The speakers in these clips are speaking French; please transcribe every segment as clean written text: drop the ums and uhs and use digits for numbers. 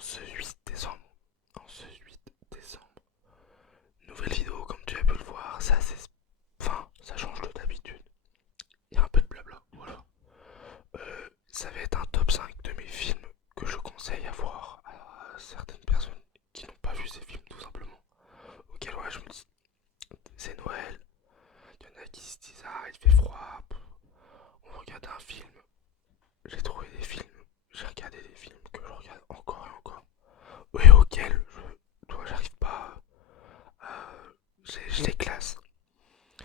ce 8 décembre. En ce 8 décembre. Nouvelle vidéo, comme tu as pu le voir, ça c'est. Enfin, ça change de d'habitude. Il y a un peu de blabla, voilà. Ça va être un top 5 de mes films que je conseille à voir à certaines personnes qui n'ont pas vu ces films, tout simplement. Auquel, ouais, je me dis, c'est Noël. Il y en a qui se disent, ah, il fait froid. On regarde un film. J'ai trouvé des films. J'ai regardé des films que je regarde encore et encore. Et auxquels toi, j'arrive pas. Je les classe.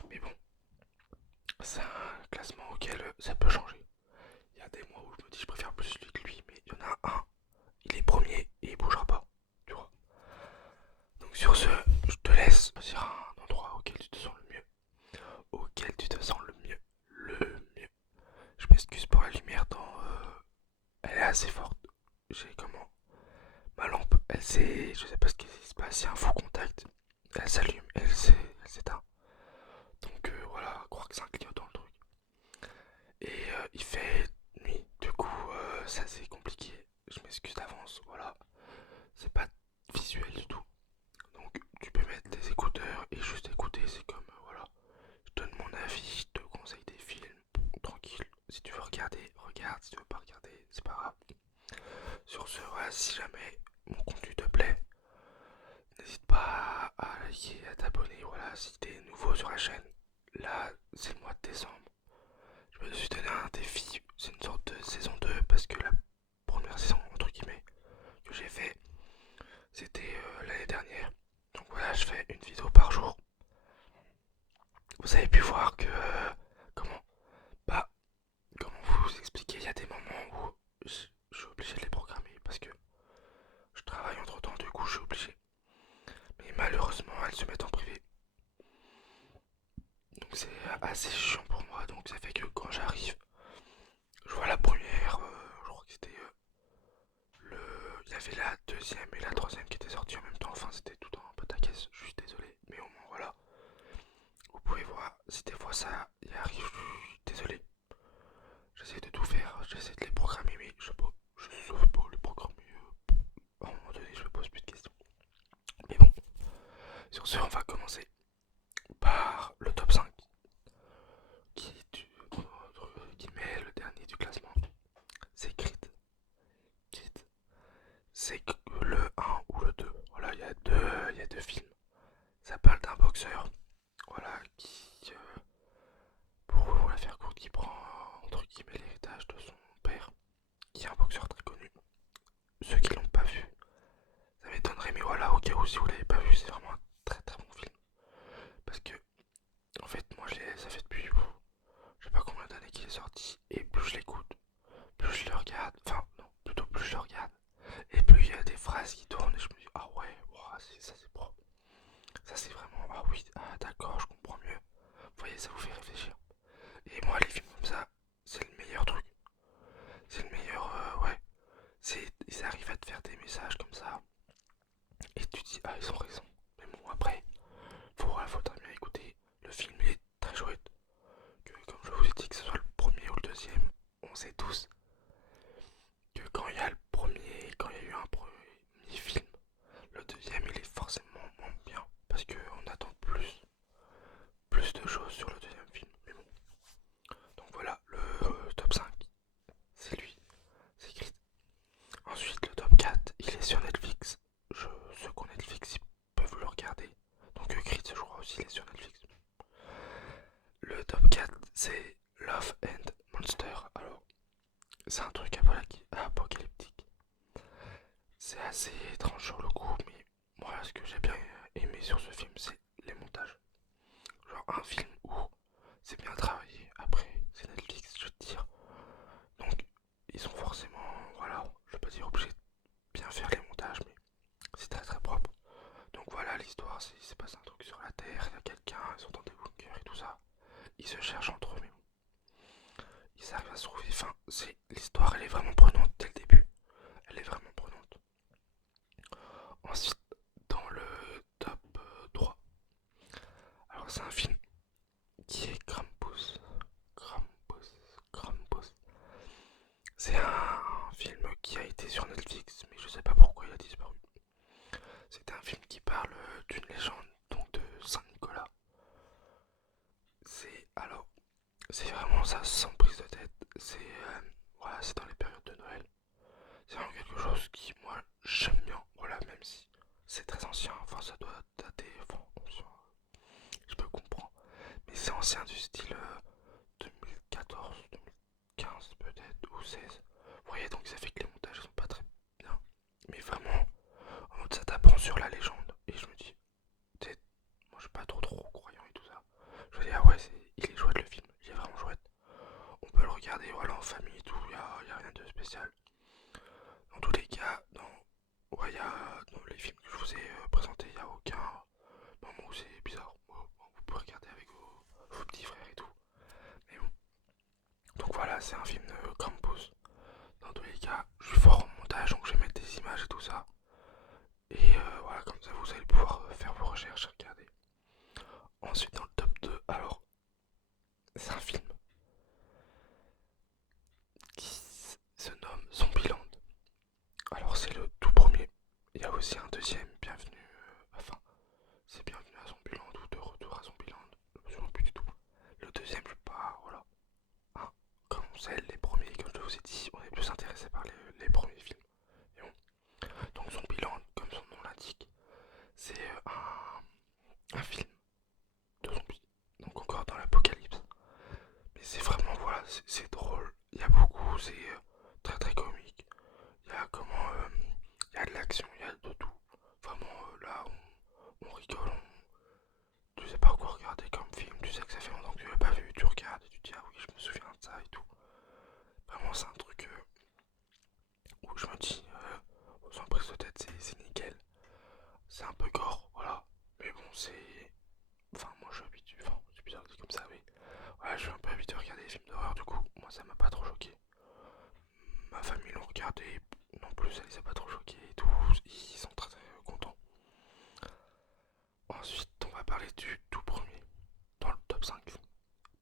Mais bon, c'est un classement auquel ça peut changer. Il y a des mois où je me dis je préfère plus lui que lui, mais il y en a un, il est premier et il bougera pas, tu vois. Donc sur ce, je te laisse choisir un endroit auquel tu te sens le mieux. Auquel tu te sens le mieux. Le mieux. Je m'excuse pour la lumière elle est assez forte. J'ai comment. Ma lampe, elle s'est. Je sais pas ce qui se passe, il y a un faux contact. Elle s'allume, elle s'éteint. Donc voilà, croire que c'est un clignotant le truc. Et il fait nuit, du coup ça c'est compliqué. Je m'excuse d'avance, voilà. C'est pas visuel du tout. Donc tu peux mettre des écouteurs et juste écouter, c'est comme voilà. Je donne mon avis, je te conseille des films, tranquille. Si tu veux regarder, regarde, si tu veux pas regarder, c'est pas grave. Sur ce, voilà, si jamais mon contenu te plaît, n'hésite pas à liker, à t'abonner, voilà, si t'es nouveau sur la chaîne. Là, c'est le mois de décembre. Je me suis donné un défi, c'est une sorte de saison 2 parce que la première saison, entre guillemets, que j'ai fait, c'était l'année dernière. Donc voilà, je fais une vidéo par jour. Vous avez pu voir que, comment, bah, comment vous expliquer, il y a des moments où je suis obligé de les programmer parce que je travaille entre temps, du coup je suis obligé. Mais malheureusement, elles se mettent en privé. Donc c'est assez chiant pour moi, donc ça fait que quand j'arrive, je vois la première, je crois que c'était le... Il y avait la deuxième et la troisième qui étaient sorties en même temps, enfin c'était tout un pataquès, je suis désolé, mais au moins voilà. Vous pouvez voir, si des fois ça y arrive, je suis désolé. J'essaie de tout faire, j'essaie de les programmer, mais je sauve pas les programmer. À un moment donné, je me pose plus de questions. Mais bon, sur ce, on va commencer par le top 5 qui, qui met le dernier du classement. C'est Creed. Creed. C'est le un ou le 2. Voilà, il y a deux films. Ça parle d'un boxeur, voilà, qui, pour la faire courte, qui prend entre guillemets l'héritage de son père, qui est un boxeur très connu. Ceux qui l'ont pas vu, ça m'étonnerait, mais voilà, au cas où si vous l'avez pas vu, c'est vraiment un très très bon film. Parce que, en fait, moi, ça fait depuis, je sais pas combien d'années qu'il est sorti, et plus je l'écoute, plus je le regarde, enfin, non, plutôt plus je le regarde, et plus il y a des phrases qui tournent, et je me dis, ah ouais, wow, ça c'est propre. Ça c'est vraiment, ah oui, ah d'accord, je comprends mieux. Vous voyez, ça vous fait réfléchir. Et moi, les films comme ça, c'est le meilleur truc. C'est le meilleur, ouais. Ils arrivent à te faire des messages comme ça. Et tu te dis, ah, ils ont raison. Mais bon, après, faut très bien écouter. Le film il est très chouette. Que, comme je vous ai dit, que ce soit le premier ou le deuxième, on sait tous que quand il y a le premier, quand il y a eu un premier film, le deuxième il est forcément moins bien. Parce qu'on attend plus de choses sur le deuxième film. Mais bon. Donc voilà, le top 5, c'est lui, c'est Creed. Ensuite, le top 4, il est sur Netflix. Ceux qui ont Netflix, ils peuvent le regarder. Donc Creed, je crois aussi, il est sur Netflix. Le top 4, c'est Love and Monster. Alors, c'est un truc apocalyptique. C'est assez étrange sur le coup, mais moi, ce que j'ai bien aimé sur ce film, c'est les montages. Genre un film où c'est bien travaillé. Après, c'est Netflix, je veux te dire. Donc, ils sont forcément, voilà, je vais pas dire obligés de bien faire les montages, mais c'est très très propre. Donc voilà, l'histoire, c'est il s'est passé un truc sur la Terre, il y a quelqu'un, ils sont dans des bunkers et tout ça. Ils se cherchent entre eux, mais ils arrivent à se trouver. Enfin, l'histoire, elle est vraiment prenante dès le début. Elle est vraiment prenante. Ensuite, dans le top 3, alors c'est un film qui est Krampus. Krampus, Krampus. C'est un film qui a été sur Netflix, mais je sais pas pourquoi c'est un film de Campus. Dans tous les cas, je suis fort en montage, donc je vais mettre des images et tout ça. Et voilà, comme ça vous allez pouvoir faire vos recherches, regarder. Ensuite, dans le top 2, alors, c'est un film qui se nomme Zombieland. Alors, c'est le tout premier. Il y a aussi un deuxième, bienvenue. Enfin, c'est bienvenue à Zombieland ou de retour à Zombieland. Je me souviens plus du tout. Le deuxième, je sais pas, voilà. Hein, comme on sait, les premiers, comme je vous ai dit, on est plus intéressé par les premiers films. Et bon. Donc, Zombieland, comme son nom l'indique, c'est un film de zombies. Donc, encore dans l'apocalypse. Mais c'est vraiment, voilà, c'est drôle. Il y a beaucoup, c'est très très comique. Il y a comment, il y a de l'action, il y a de tout. Vraiment, là, on rigole, tu sais pas quoi regarder comme film, tu sais que ça fait longtemps que tu l'as pas vu, tu regardes et tu te dis ah oui, je me souviens de ça et tout. Vraiment, c'est un truc où je me dis, sans prise de tête, c'est nickel. C'est un peu gore, voilà. Mais bon, c'est. Enfin, moi je suis habitué, enfin, c'est bizarre de dire comme ça, mais voilà, je suis un peu habitué à regarder des films d'horreur, du coup, moi ça m'a pas trop choqué. Ma famille l'ont regardé, non plus, ça les a pas trop choqués et tout, ils sont très très contents. Ensuite, on va parler du tout premier, dans le top 5,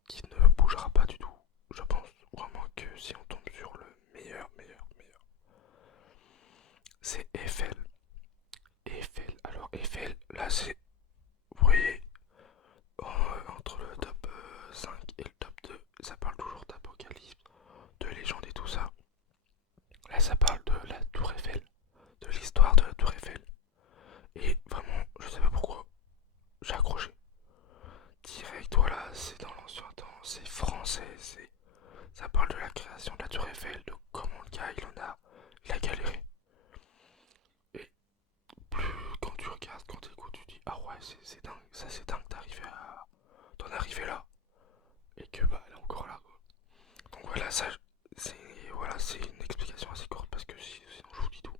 qui ne bougera pas du tout. Je pense vraiment que si on tombe sur le meilleur, c'est Eiffel. Eiffel, alors Eiffel, là c'est, vous voyez, entre le top 5 et le top 2, ça parle toujours d'apocalypse, de légende et tout ça. Là ça parle de la tour Eiffel, de l'histoire de la tour Eiffel. Et vraiment, je sais pas pourquoi, j'ai accroché. Direct, voilà, c'est dans l'ancien temps, c'est français, ça parle de la création de la tour Eiffel, de comment le gars il a galéré. Et plus quand tu regardes, quand tu écoutes, tu dis ah ouais, c'est dingue, ça c'est dingue d'en arriver là. Et que bah elle est encore là quoi. Donc voilà, ça c'est c'est une explication assez courte parce que sinon je vous dis tout.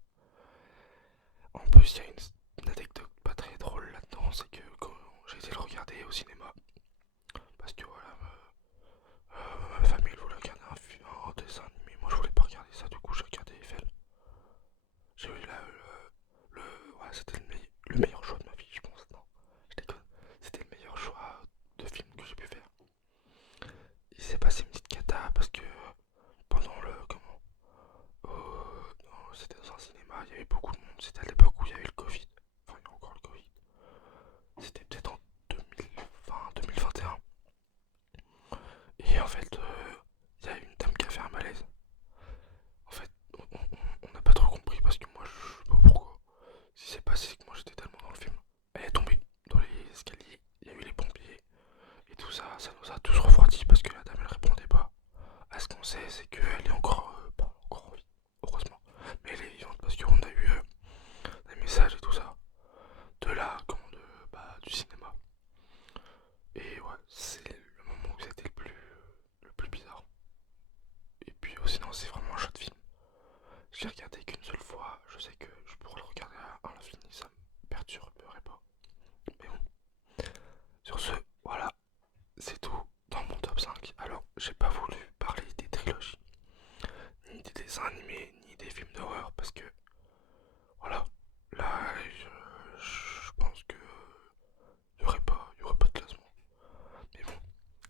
En plus, il y a une anecdote pas très drôle là-dedans, c'est que quand j'ai été le regarder au cinéma, parce que voilà, ma famille voulait regarder un dessin animé, moi je voulais pas regarder ça, du coup j'ai regardé Eiffel. J'ai eu là ouais, c'était le meilleur choix de ma vie, je pense. Non, je déconne. C'était le meilleur choix de film que j'ai pu faire. Il s'est passé une petite cata parce que pendant le comment, c'était dans un cinéma, il y avait beaucoup de monde. C'était à l'époque où il y avait le Covid. Enfin, il y a encore le Covid. C'était peut-être en 2020, 2021. Et en fait, il y a une dame qui a fait un malaise. En fait, on n'a pas trop compris parce que moi, je sais pas pourquoi. Ce qui s'est passé, c'est que moi, j'étais tellement dans le film. Elle est tombée dans les escaliers. Il y a eu les pompiers et tout ça. Ça nous a tous refroidis parce que la dame, elle répondait pas. À ce qu'on sait, c'est qu'elle est encore, pas encore en vie, heureusement. Mais elle est vivante parce qu'on a eu des messages et tout ça. De là, comment du cinéma. Et ouais, c'est le moment où c'était le plus bizarre. Et puis sinon, c'est vraiment un chouette film. Je l'ai regardé qu'une seule fois. Je sais que je pourrais le regarder à l'infini, ça me perturberait pas. Mais bon, sur ce, voilà, c'est tout dans mon top 5. Alors, j'ai pas voulu parler des trilogies, ni des dessins animés, ni des films d'horreur, parce que, voilà, là, je pense que y aurait pas de classement. Mais bon,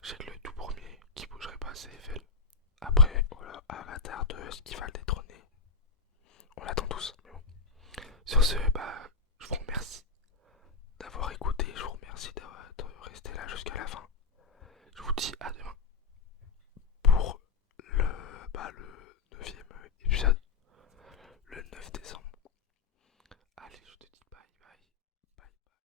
j'ai le tout premier qui bougerait pas, c'est Eiffel. Après, voilà, Avatar 2, est-ce qu'il va le détrôner? On l'attend tous, mais bon.